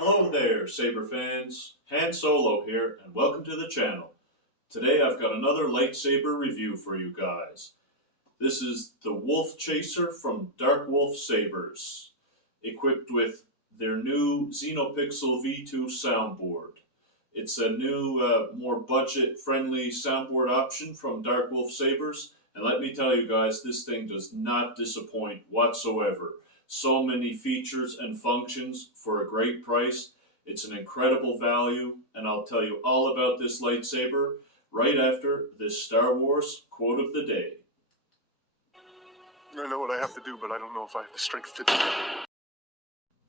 Hello there, Saber fans. Han Solo here, and welcome to the channel. Today I've got another lightsaber review for you guys. This is the Wolfchaser from Dark Wolf Sabers, equipped with their new Xenopixel V2 soundboard. It's a new, more budget-friendly soundboard option from Dark Wolf Sabers, and let me tell you guys, this thing does not disappoint whatsoever. So many features and functions for a great price. It's an incredible value, and I'll tell you all about this lightsaber right after this Star Wars quote of the day. I know what I have to do, but I don't know if I have the strength to do it.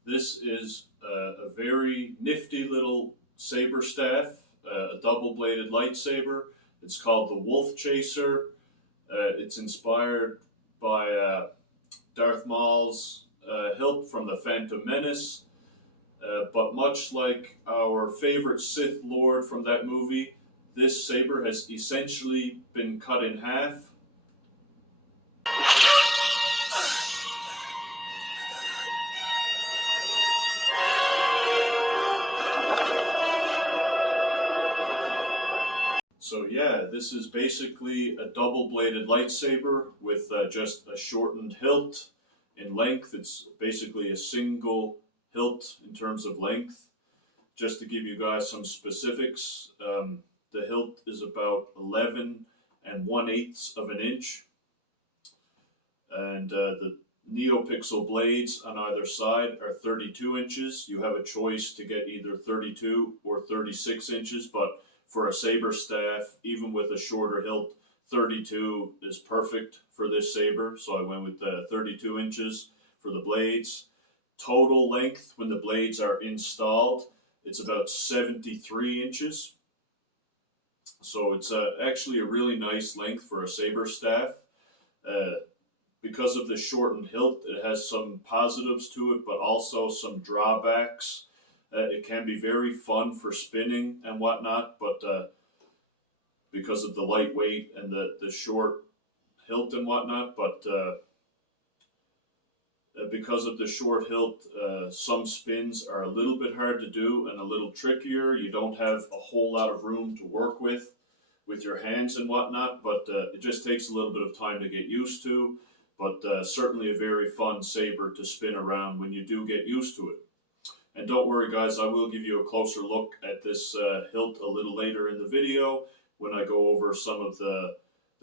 This is a very nifty little saber staff, a double-bladed lightsaber. It's called the Wolfchaser. It's inspired by Darth Maul's Hilt from the Phantom Menace, but much like our favorite Sith Lord from that movie, this saber has essentially been cut in half. So yeah, this is basically a double-bladed lightsaber with just a shortened hilt. In length, it's basically a single hilt in terms of length. Just to give you guys some specifics, the hilt is about 11 1/8 of an inch. And the NeoPixel blades on either side are 32 inches. You have a choice to get either 32 or 36 inches, but for a saber staff, even with a shorter hilt, 32 is perfect for this saber, so I went with 32 inches for the blades. Total length, when the blades are installed, it's about 73 inches. So it's actually a really nice length for a saber staff. Because of the shortened hilt, it has some positives to it, but also some drawbacks. It can be very fun for spinning and whatnot, but because of the lightweight and the short hilt and whatnot, but because of the short hilt, some spins are a little bit hard to do and a little trickier. You don't have a whole lot of room to work with your hands and whatnot, but it just takes a little bit of time to get used to, but certainly a very fun saber to spin around when you do get used to it. And don't worry guys, I will give you a closer look at this hilt a little later in the video when I go over some of the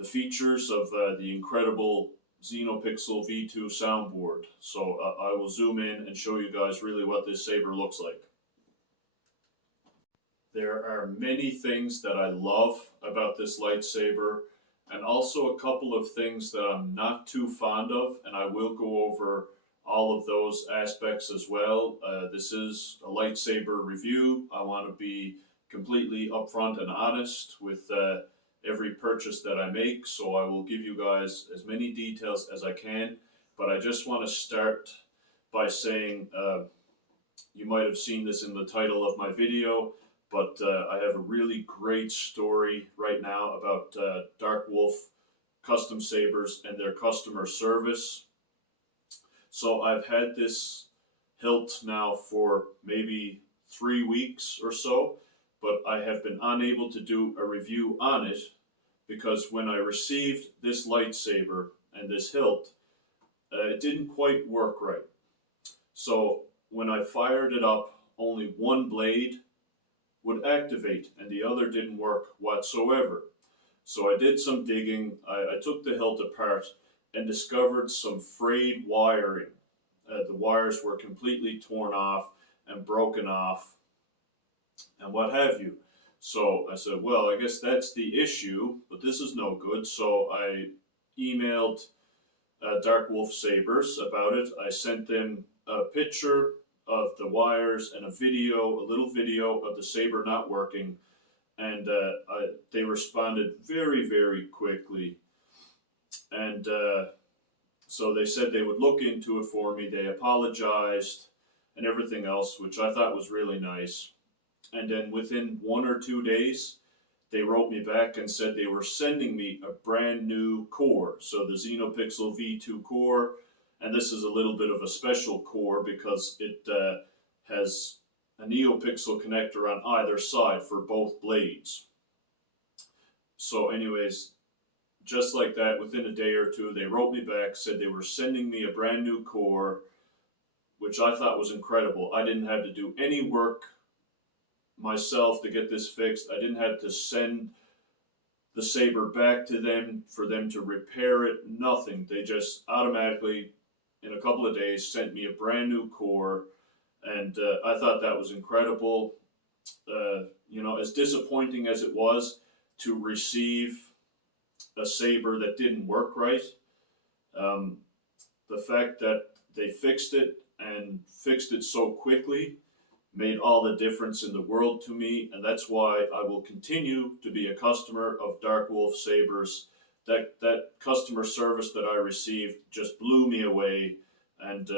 features of the incredible Xenopixel V2 soundboard. So I will zoom in and show you guys really what this saber looks like. There are many things that I love about this lightsaber, and also a couple of things that I'm not too fond of, and I will go over all of those aspects as well. This is a lightsaber review. I want to be completely upfront and honest with every purchase that I make, so I will give you guys as many details as I can. But I just want to start by saying, you might have seen this in the title of my video, but I have a really great story right now about Dark Wolf Custom Sabers and their customer service. So I've had this hilt now for maybe 3 weeks or so, but I have been unable to do a review on it because when I received this lightsaber and this hilt, it didn't quite work right. So when I fired it up, only one blade would activate and the other didn't work whatsoever. So I did some digging, I took the hilt apart and discovered some frayed wiring. The wires were completely torn off and broken off and what have you. So I said, well, I guess that's the issue, but this is no good. So I emailed Dark Wolf Sabers about it. I sent them a picture of the wires and a little video of the Saber not working, and they responded very, very quickly. And so they said they would look into it for me. They apologized and everything else, which I thought was really nice. And then within 1 or 2 days, they wrote me back and said they were sending me a brand new core. So the Xenopixel V2 core, and this is a little bit of a special core because it has a NeoPixel connector on either side for both blades. So anyways, just like that, within a day or two, they wrote me back, said they were sending me a brand new core, which I thought was incredible. I didn't have to do any work myself to get this fixed. I didn't have to send the Saber back to them for them to repair it, nothing. They just automatically, in a couple of days, sent me a brand new core, and I thought that was incredible. You know, as disappointing as it was to receive a Saber that didn't work right, the fact that they fixed it and fixed it so quickly made all the difference in the world to me, and that's why I will continue to be a customer of Dark Wolf Sabers. That customer service that I received just blew me away, and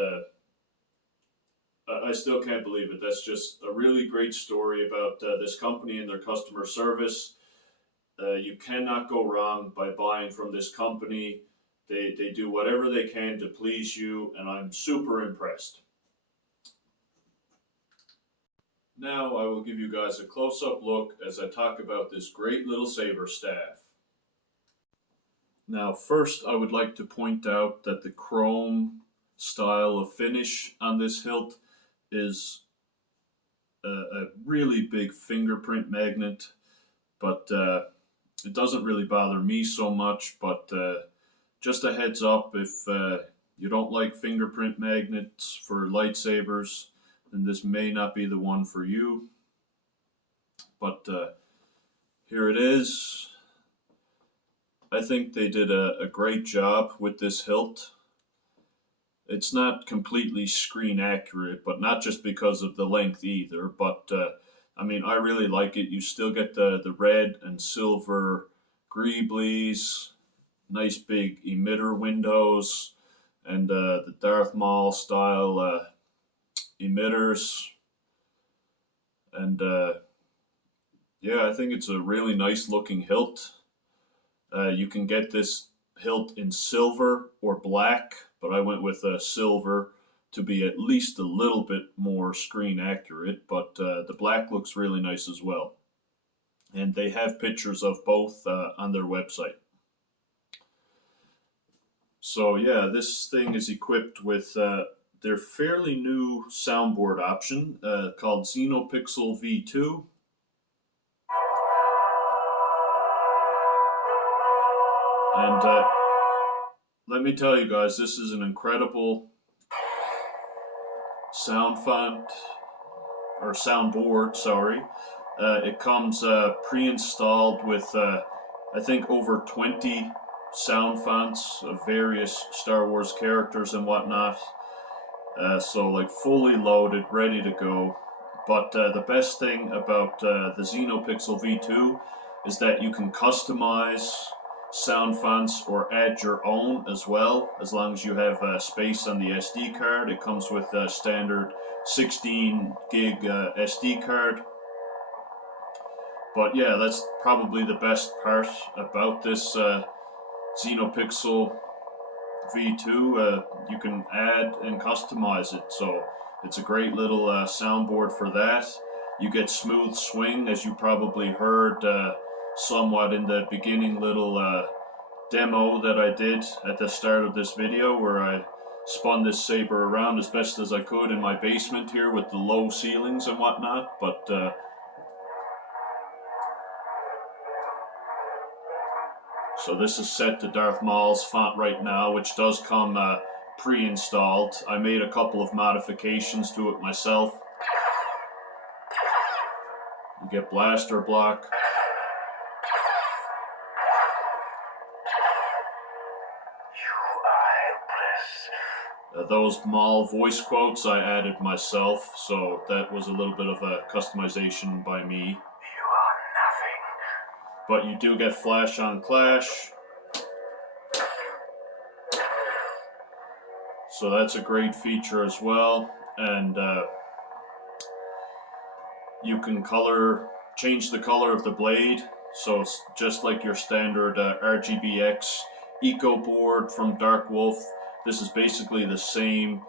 I still can't believe it. That's just a really great story about this company and their customer service. You cannot go wrong by buying from this company. They do whatever they can to please you, and I'm super impressed. Now I will give you guys a close-up look as I talk about this great little saber staff. Now first I would like to point out that the chrome style of finish on this hilt is a really big fingerprint magnet, but it doesn't really bother me so much, but just a heads up, if you don't like fingerprint magnets for lightsabers, then this may not be the one for you. But here it is. I think they did a great job with this hilt. It's not completely screen accurate, but not just because of the length either, but I mean, I really like it. You still get the red and silver greeblies, nice big emitter windows, and the Darth Maul style emitters. And yeah, I think it's a really nice looking hilt. You can get this hilt in silver or black, but I went with silver to be at least a little bit more screen accurate, but the black looks really nice as well. And they have pictures of both on their website. So yeah, this thing is equipped with their fairly new soundboard option called Xenopixel V2. And let me tell you guys, this is an incredible sound font, or soundboard, sorry. It comes pre-installed with, I think, over 20 sound fonts of various Star Wars characters and whatnot. So like fully loaded, ready to go. But the best thing about the Xenopixel V2 is that you can customize sound fonts or add your own as well, as long as you have space on the SD card. It comes with a standard 16 gig SD card. But yeah, that's probably the best part about this Xenopixel V2. You can add and customize it, so it's a great little soundboard for that. You get smooth swing, as you probably heard somewhat in the beginning little demo that I did at the start of this video, where I spun this saber around as best as I could in my basement here with the low ceilings and whatnot, but so this is set to Darth Maul's font right now, which does come pre-installed. I made a couple of modifications to it myself. You get blaster block. Those Maul voice quotes I added myself, so that was a little bit of a customization by me. You are nothing. But you do get flash on clash. So that's a great feature as well. And you can change the color of the blade. So it's just like your standard RGBX Eco board from Dark Wolf. This is basically the same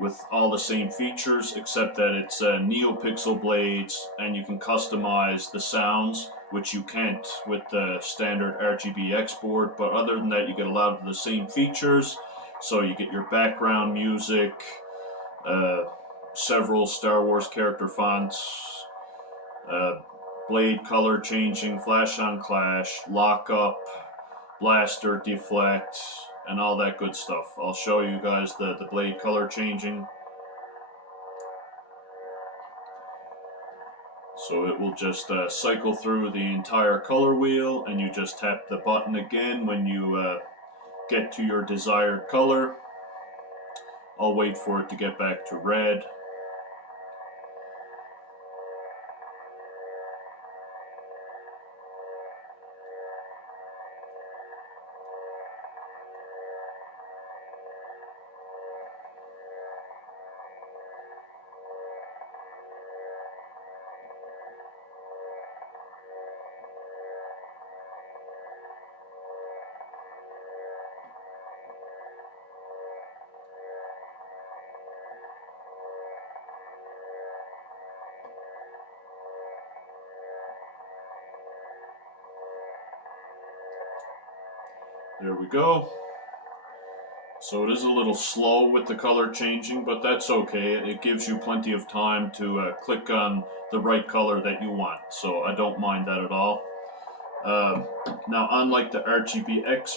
with all the same features, except that it's NeoPixel blades, and you can customize the sounds, which you can't with the standard RGBX board. But other than that, you get a lot of the same features. So you get your background music, several Star Wars character fonts, blade color changing, flash on clash, lock up, blaster deflect, and all that good stuff. I'll show you guys the blade color changing. So it will just cycle through the entire color wheel, and you just tap the button again when you get to your desired color. I'll wait for it to get back to red. There we go. So it is a little slow with the color changing, but that's okay. It gives you plenty of time to click on the right color that you want, so I don't mind that at all. Now, unlike the RGBX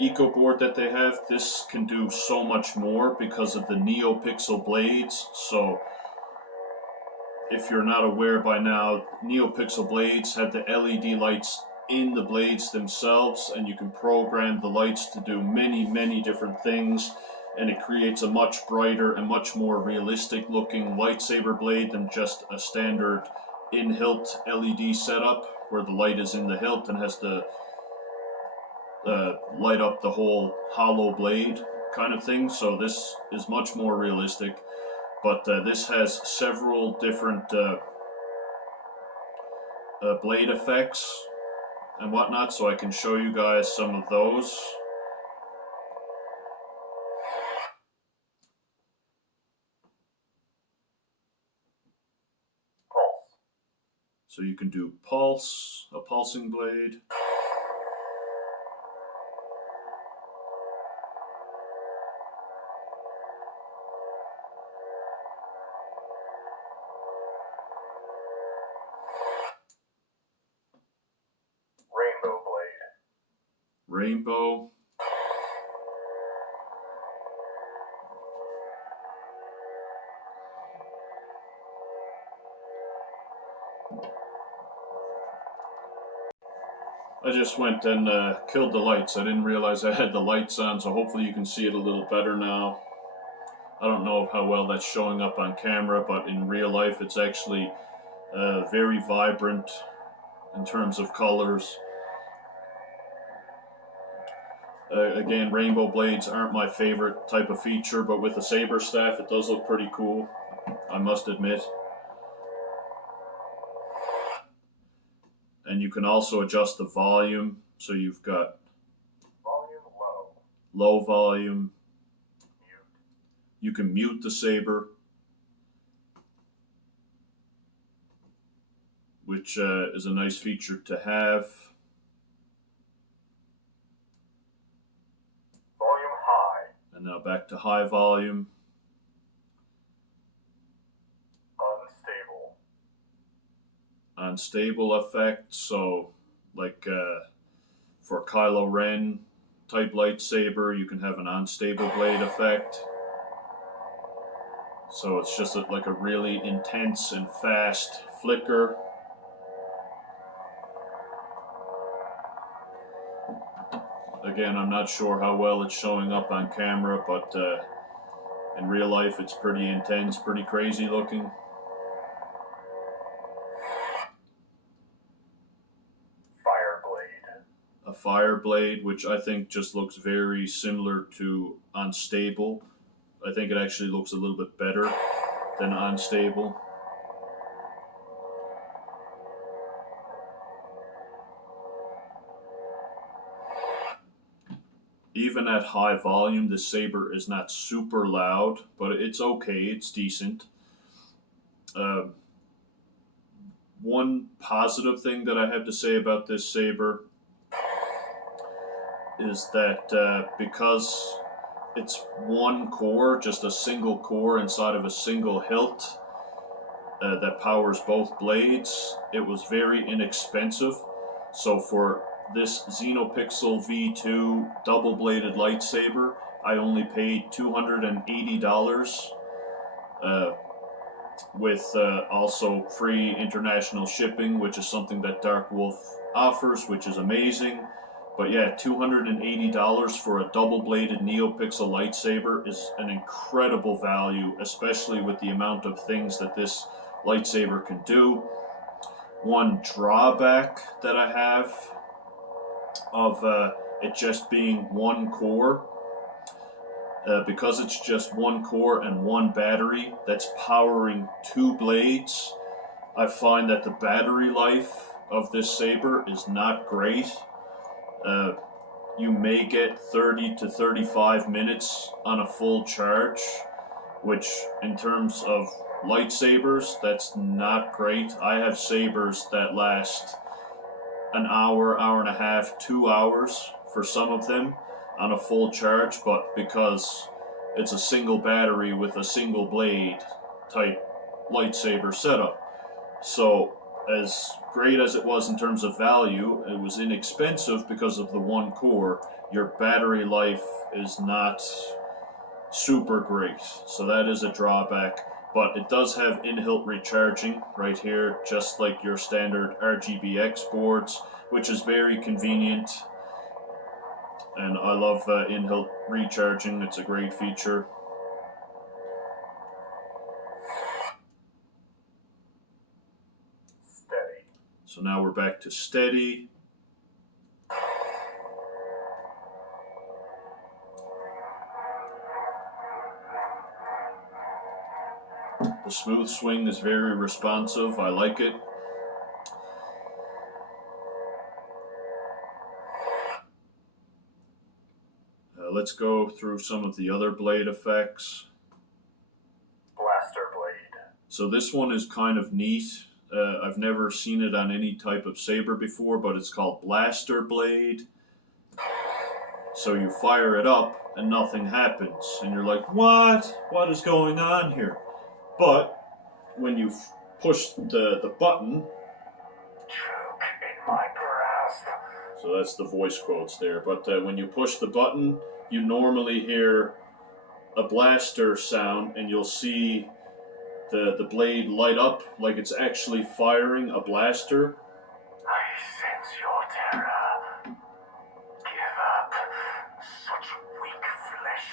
Eco board that they have, this can do so much more because of the NeoPixel blades. So if you're not aware by now, NeoPixel blades have the LED lights in the blades themselves, and you can program the lights to do many different things, and it creates a much brighter and much more realistic looking lightsaber blade than just a standard in-hilt LED setup where the light is in the hilt and has to light up the whole hollow blade kind of thing. So this is much more realistic, but this has several different blade effects and whatnot, so I can show you guys some of those. Pulse. So you can do pulse, a pulsing blade. Rainbow blade. Rainbow. I just went and killed the lights. I didn't realize I had the lights on, so hopefully you can see it a little better now. I don't know how well that's showing up on camera, but in real life it's actually very vibrant in terms of colors. Again, rainbow blades aren't my favorite type of feature, but with the saber staff it does look pretty cool, I must admit. And you can also adjust the volume, so you've got Volume low. low volume. Mute. You can mute the saber, which is a nice feature to have. Volume high. And And now back to high volume. Unstable. Unstable effect, so like for Kylo Ren type lightsaber, you can have an unstable blade effect. So it's just like a really intense and fast flicker. Again, I'm not sure how well it's showing up on camera, but in real life it's pretty intense, pretty crazy looking. Fire blade. A fire blade, which I think just looks very similar to unstable. I think it actually looks a little bit better than unstable. Even at high volume, the saber is not super loud, but it's okay, it's decent. One positive thing that I have to say about this saber is that because it's one core, just a single core inside of a single hilt that powers both blades, it was very inexpensive. So for this Xenopixel V2 double-bladed lightsaber, I only paid $280 with also free international shipping, which is something that Dark Wolf offers, which is amazing. But yeah, $280 for a double-bladed NeoPixel lightsaber is an incredible value, especially with the amount of things that this lightsaber can do. One drawback that I have of it just being one core, because it's just one core and one battery that's powering two blades, I find that the battery life of this saber is not great. You may get 30 to 35 minutes on a full charge, which in terms of lightsabers, that's not great. I have sabers that last an hour, hour and a half, 2 hours for some of them on a full charge, but because it's a single battery with a single blade type lightsaber setup. So as great as it was in terms of value, it was inexpensive because of the one core. Your battery life is not super great, so that is a drawback. But it does have in-hilt recharging right here, just like your standard RGBX boards, which is very convenient. And I love in-hilt recharging, it's a great feature. Steady. So now we're back to steady. The smooth swing is very responsive. I like it. Let's go through some of the other blade effects. Blaster blade. So this one is kind of neat. I've never seen it on any type of saber before, but it's called Blaster Blade. So you fire it up and nothing happens. And you're like, what? What is going on here? But when you push the button, Choke in my grasp. so that's the voice quotes there, but when you push the button, you normally hear a blaster sound and you'll see the blade light up like it's actually firing a blaster. I sense your terror. Give up. Such weak flesh.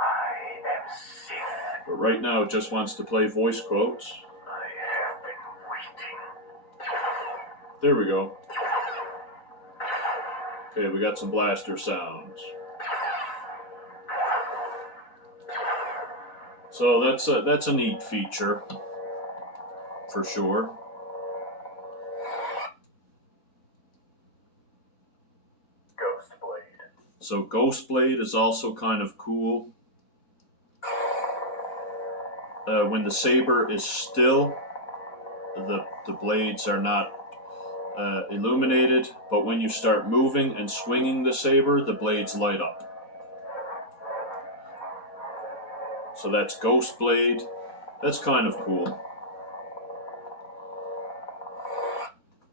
I am Sith. But right now it just wants to play voice quotes. I have been waiting. There we go. Okay, we got some blaster sounds. So that's a neat feature, for sure. Ghost blade. So Ghost Blade is also kind of cool. When the saber is still, the blades are not illuminated, but when you start moving and swinging the saber, the blades light up. So that's Ghost Blade. That's kind of cool.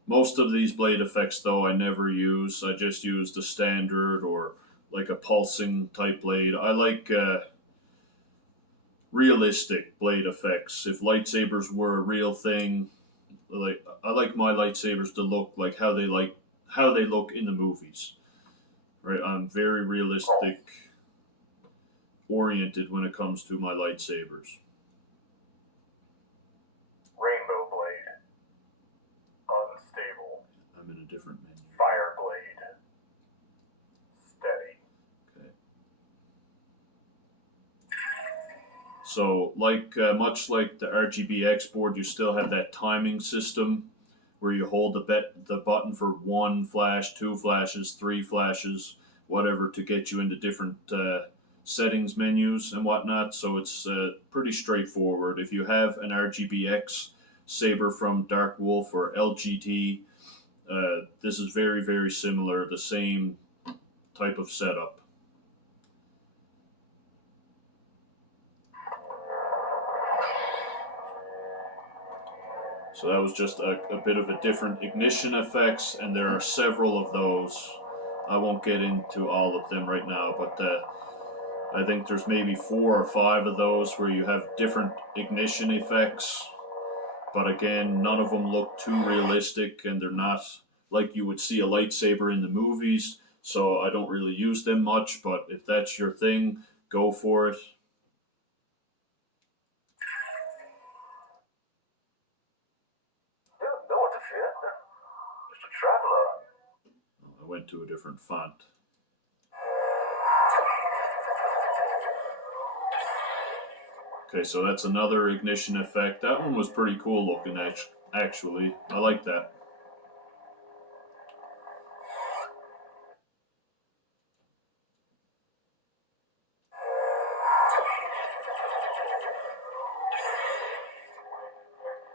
Most of these blade effects, though, I never use. I just use the standard or like a pulsing type blade. I like realistic blade effects. If lightsabers were a real thing, like I like my lightsabers to look like how they look in the movies. Right? I'm very realistic oriented when it comes to my lightsabers. Rainbow blade. Unstable. I'm in a different menu. Fire blade. Steady. Okay. So, much like the RGBX board, you still have that timing system where you hold the button for 1 flash, 2 flashes, 3 flashes, whatever, to get you into different settings menus and whatnot. So it's pretty straightforward. If you have an RGBX Saber from Dark Wolf or LGT, this is very, very similar, the same type of setup. So that was just a bit of a different ignition effects, and there are several of those. I won't get into all of them right now, but I think there's maybe 4 or 5 of those where you have different ignition effects. But again, none of them look too realistic, and they're not like you would see a lightsaber in the movies. So I don't really use them much, but if that's your thing, go for it. No one to fear. Mr. Traveler. I went to a different font. Okay, so that's another ignition effect. That one was pretty cool looking, actually. I like that.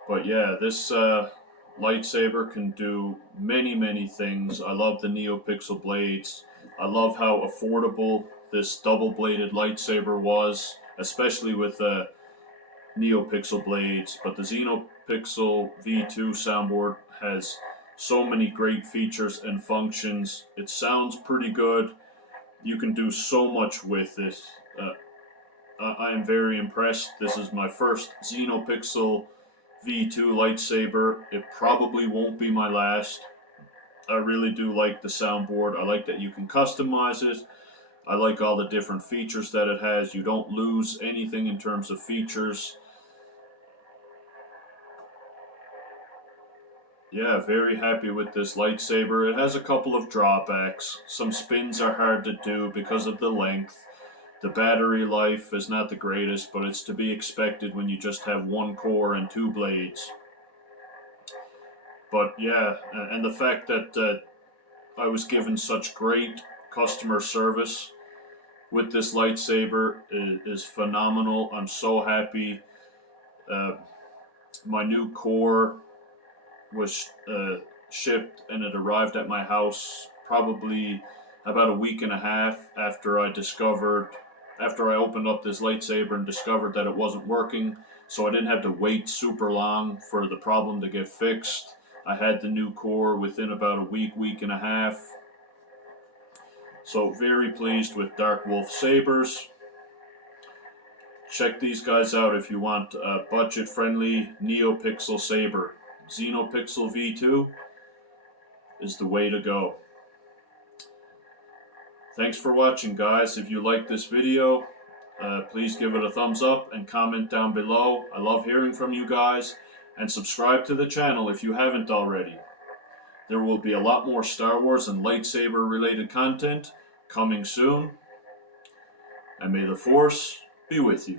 But yeah, this lightsaber can do many, many things. I love the NeoPixel blades. I love how affordable this double-bladed lightsaber was, especially with NeoPixel blades. But the Xenopixel V2 soundboard has so many great features and functions. It sounds pretty good. You can do so much with it. I am very impressed. This is my first Xenopixel V2 lightsaber. It probably won't be my last. I really do like the soundboard. I like that you can customize it. I like all the different features that it has. You don't lose anything in terms of features. Yeah, very happy with this lightsaber. It has a couple of drawbacks. Some spins are hard to do because of the length. The battery life is not the greatest, but it's to be expected when you just have 1 core and 2 blades. But yeah, and the fact that I was given such great customer service with this lightsaber is phenomenal. I'm so happy. My new core was shipped, and it arrived at my house probably about a week and a half after I opened up this lightsaber and discovered that it wasn't working. So I didn't have to wait super long for the problem to get fixed. I had the new core within about a week, week and a half. So very pleased with Dark Wolf Sabers. Check these guys out if you want a budget-friendly NeoPixel Saber. Xenopixel V2 is the way to go. Thanks for watching, guys. If you like this video, please give it a thumbs up and comment down below. I love hearing from you guys. And subscribe to the channel if you haven't already. There will be a lot more Star Wars and lightsaber related content coming soon. And may the Force be with you.